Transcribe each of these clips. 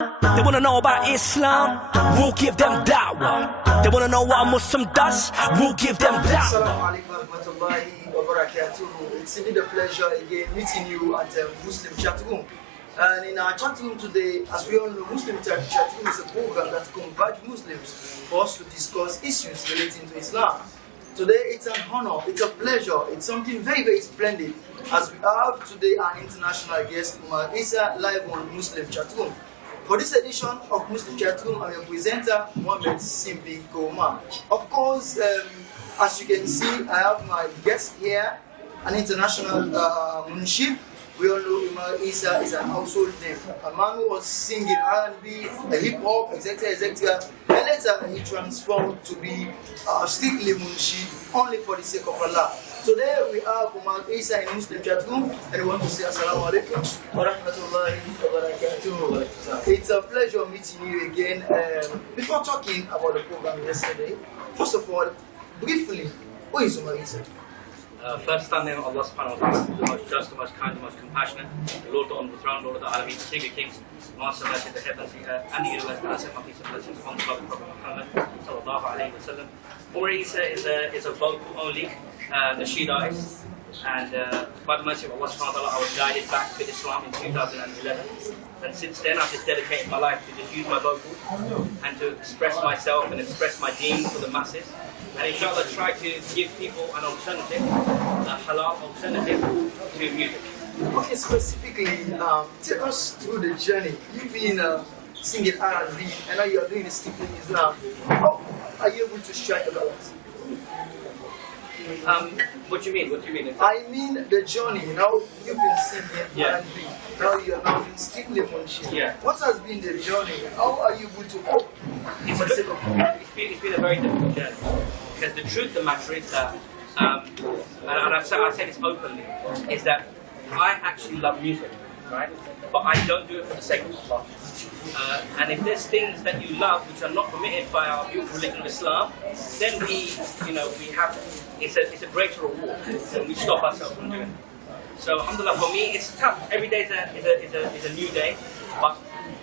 They wanna know about Islam, we'll give them da'wah. They wanna know what a Muslim does, we'll give them da'wah. Assalamu alaikum warahmatullahi wabarakatuh. It's indeed a pleasure again meeting you at Muslim Chatroom. And in our chatroom today, as we all know, Muslim Chatroom is a program that converges Muslims for us to discuss issues relating to Islam. Today it's an honor, it's a pleasure, it's something very, very splendid as we have today our international guest, Omar, live on Muslim Chatroom. For this edition of Muslim Chatroom, I'm your presenter, Mohammed Simbi Omar. Of course, as you can see, I have my guest here, an international munshid. We all know Omar Isa is an household name. A man who was singing R&B, hip-hop, etc. And later he transformed to be strictly munshid, only for the sake of Allah. Today we have Omar Isa in Muslim Chatroom, and we want to say Assalamu alaikum wa rahmatullahi wa barakatuh. It's a pleasure meeting you again. Before talking about the program yesterday, first of all, briefly, who is Omar Isa? First time name of Allah subhanahu wa ta'ala, the most just, the most kind, the most compassionate, the Lord on the throne, Lord of the Alameen, King of Kings, Master of the heavens, and the universe, and I send my peace and blessings on the Prophet Muhammad sallallahu alayhi wa sallam. Omar Isa is a vocal only nasheed artist, and by the mercy of Allah subhanahu wa ta'ala, I was guided back to Islam in 2011. And since then, I've just dedicated my life to just use my vocals and to express myself and express my deen for the masses. And inshallah, try to give people an alternative, a halal alternative to music. Okay, specifically, take us through the journey. You've been singing R&B, and now you are doing the strictly Islam. How are you able to strike a balance? What do you mean? What do you mean? I mean the journey. Now you've been singing R&B. Now you are now doing strictly munshid. Yeah. What has been the journey? How are you able to cope? It's been a very difficult journey. Because the truth of the matter is that, and I've said this openly, is that I actually love music, right? But I don't do it for the sake of Allah. And if there's things that you love which are not permitted by our beautiful religion of Islam, then we have, it's a greater reward, and we stop ourselves from doing it. So alhamdulillah, for me it's tough. Every day is a new day, but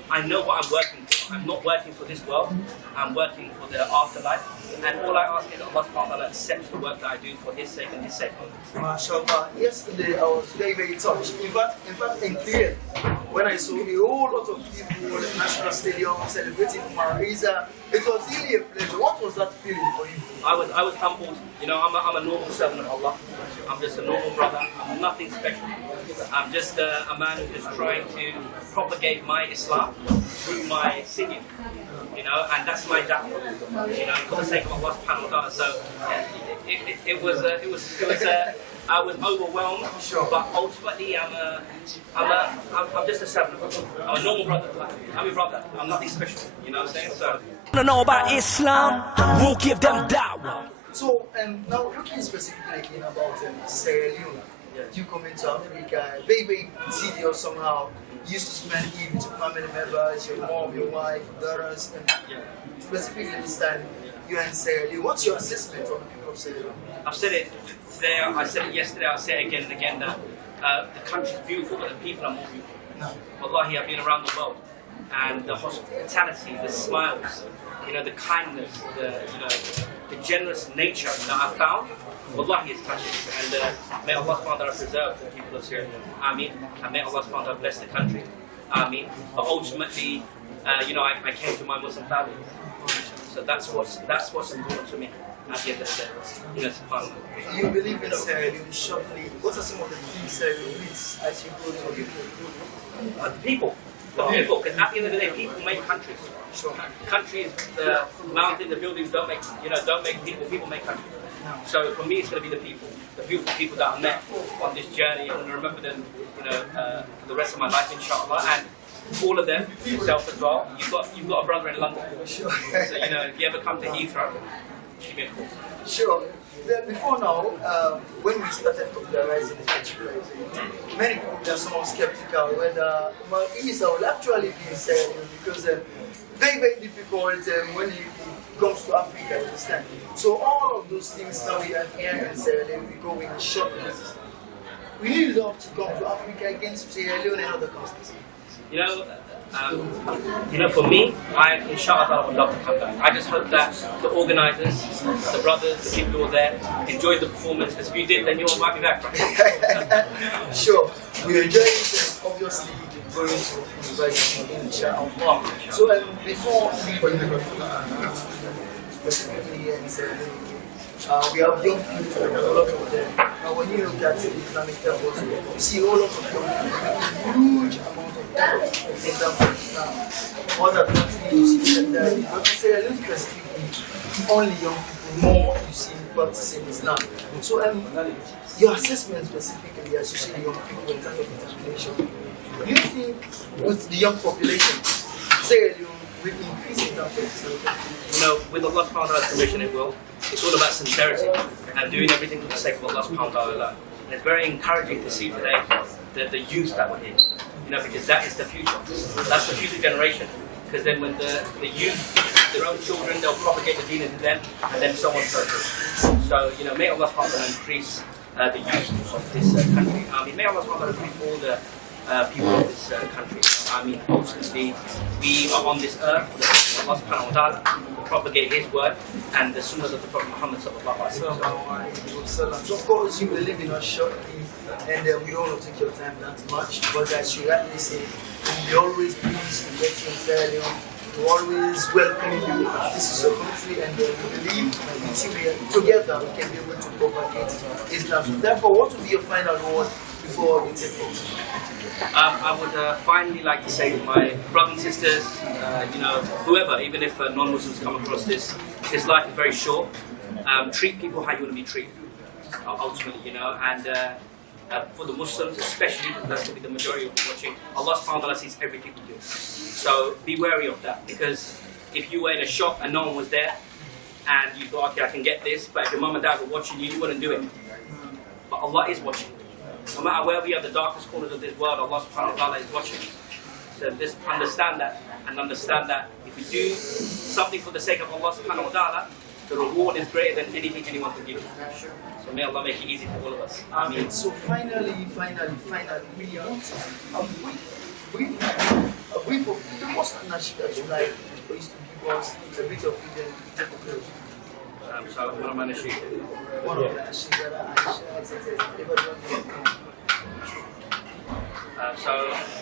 I know what I'm working for. I'm not working for this world, I'm working for the afterlife. And all I ask is that Allah subhanahu wa ta'ala accepts the work that I do for His sake and His sake only. MashaAllah. Yesterday I was very, very touched. In fact, in theater, when I saw a whole lot of people at the National Stadium celebrating Omar Isa, it was really a pleasure. What was that feeling for you? I was humbled. You know, I'm a normal servant of Allah. I'm just a normal brother. I'm nothing special. I'm just a man who's just trying to propagate my Islam through my singing. You know, and that's my job. You know, for the sake of Allah subhanahu wa ta'ala. So it was I was overwhelmed, but ultimately I'm just a servant. I'm a normal brother. I'm a brother. I'm nothing special. You know what I'm saying? So Wanna know about Islam, we'll give them da'wah. So now looking specifically about Sierra Leone, you come into Africa, very, very tedious somehow. You used to spend Eid with your family members, your mom, your wife, daughters, and specifically this time you're in Sierra Leone. What's your assessment of the people of Sierra Leone? I've said it today, I said it yesterday, I'll say it again and again that the country's beautiful, but the people are more beautiful. No. Wallahi, I've been around the world, and the hospitality, the smiles, you know, the kindness, the generous nature that I've found, wallahi, it's touching. And may Allah subhanahu wa ta'ala preserve the people of Syria. Ameen. And may Allah subhanahu wa ta'ala bless the country. Ameen. But ultimately, you know, I came to my Muslim family. So that's what's important to me at the end of the day. You know, subhanAllah. You believe in Sierra Leone shortly. What are some of the things Sierra Leone needs as you go to your The people. The people. Because at the end of the day, people make countries. Sure. Countries, the mountain, the buildings don't make people. People make countries. So for me, it's going to be the people, the beautiful people that I met on this journey. I'm going to remember them, you know, for the rest of my life, inshallah. And all of them, yourself as well. You've got a brother in London. Sure. So you know, if you ever come to Heathrow, give me a call. Sure. Before now, when we started popularizing this particular thing, many people are somewhat skeptical whether Omar Isa will actually be in Sierra Leone because very, very difficult when it comes to Africa, you understand? So all of those things now we are here in Sierra Leone, we go in short places. We really love to come to Africa against Sierra Leone and other countries. You know, You know, for me, inshallah, I would love to come back. I just hope that the organisers, the brothers, the people who were there, enjoyed the performance. Because if you did, then you'll invite me back, right? Sure, we enjoy it, and obviously going to invite you inshallah. So before we specifically and we have young people, a lot of them. Now when you look at Islamic temples, you see a lot of young people, huge amount of effort in terms of Islam. Other countries you see that not necessarily specifically only young people, more you see practicing Islam. So your assessment specifically as you see young people in terms of determination, do you think with the young population, say will increase in terms of Islam? You know, with Allah's subhanahu wa ta'ala's permission, it will. It's all about sincerity and doing everything for the sake of Allah subhanahu wa ta'ala. And it's very encouraging to see today the youth that we're here. You know, because that is the future. That's the future generation. Because then when the youth, their own children, they'll propagate the deen into them, and then so on and so forth. So, you know, may Allah subhanahu wa ta'ala increase the youth of this country. I mean, may Allah subhanahu wa ta'ala increase all the people of this country. I mean, ultimately, we are on this earth for Allah subhanahu wa ta'ala to propagate His word and the sunnah of the Prophet Muhammad sallallahu alaihi wasallam. So of course you will live in us shortly, and we don't want to take your time that much, but as you rightly say, we always pleased to get you in Sierra Leone. We always welcome you. This is your country, and we believe together we can be able to propagate Islam. So therefore, what would be your final word before we take off? I would finally like to say to my brothers and sisters, you know, whoever, even if non-Muslims come across this life is very short. Treat people how you want to be treated, ultimately, you know, and for the Muslims especially, that's going to be the majority of people watching, Allah subhanahu wa ta'ala sees everything you do. So be wary of that, because if you were in a shop and no one was there, and you thought, okay, I can get this, but if your mum and dad were watching you, you wouldn't do it. But Allah is watching. No matter where we are, the darkest corners of this world, Allah subhanahu wa ta'ala is watching. So just understand that, and understand that if we do something for the sake of Allah subhanahu wa ta'ala, the reward is greater than anything anyone can give. So may Allah make it easy for all of us. Amen. So finally, we want a brief of the most national that you like for you to give us a bit of freedom to take a close. So one of my nasheed. One of the nasheed that I ever done. So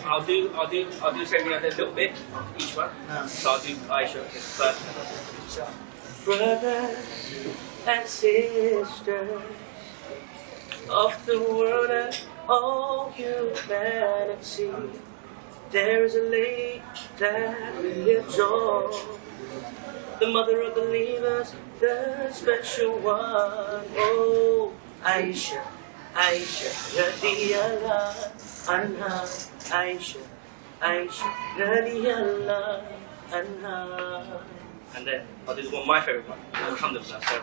I'll do something a little bit of each one. So I'll do Aisha first. Brothers and sisters of the world and all humanity, there is a lady that we adore, the mother of believers, the special one. Oh, Aisha, Aisha, radiyallahu anha, Aisha, Aisha, radiyallahu anha. And then I'll do one, my favorite one, alhamdulillah. So,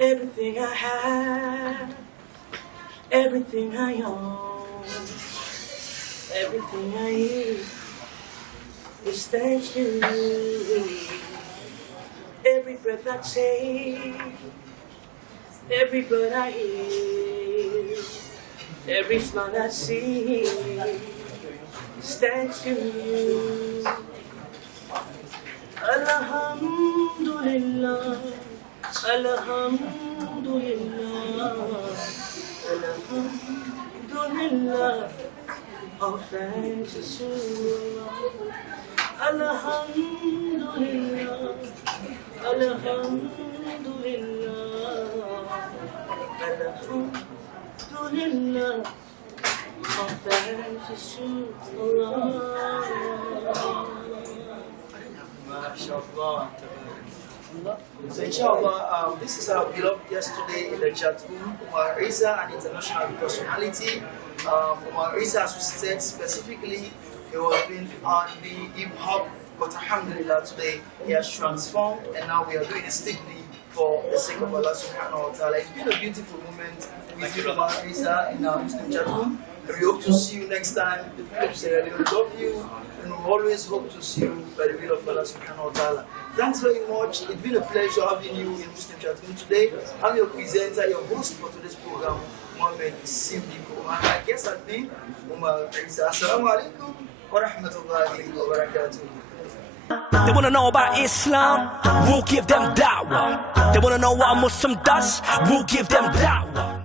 everything I have, everything I own, everything I eat is thanks to you. Every breath I take, every bird I hear, every smile I see is thanks to you. Alhamdulillah, Alhamdulillah, Alhamdulillah, all thanks is to Allah. Alhamdulillah, Alhamdulillah, Alhamdulillah, all thanks is to Allah. So inshallah, this is our beloved guest today in the chat room, Omar Isa, an international personality. Omar Isa, as we said specifically, he was been on the hip hop, but alhamdulillah today he has transformed, and now we are doing it strictly for the sake of Allah subhanahu wa ta'ala. It's been a beautiful moment with you, Omar Isa, in our Muslim chat room. And we hope to see you next time. The people say we love you, and we always hope to see you by the will of Allah subhanahu wa ta'ala. Thanks very much. It's been a pleasure having you in Muslim Chat Room today. I'm your presenter, your host for today's program, Mohammed Simdiko. And my guest has been Omar Isa. Assalamu alaikum wa rahmatullahi wa barakatuh. They wanna know about Islam, we'll give them da'wah. They wanna know what a Muslim does, we'll give them da'wah.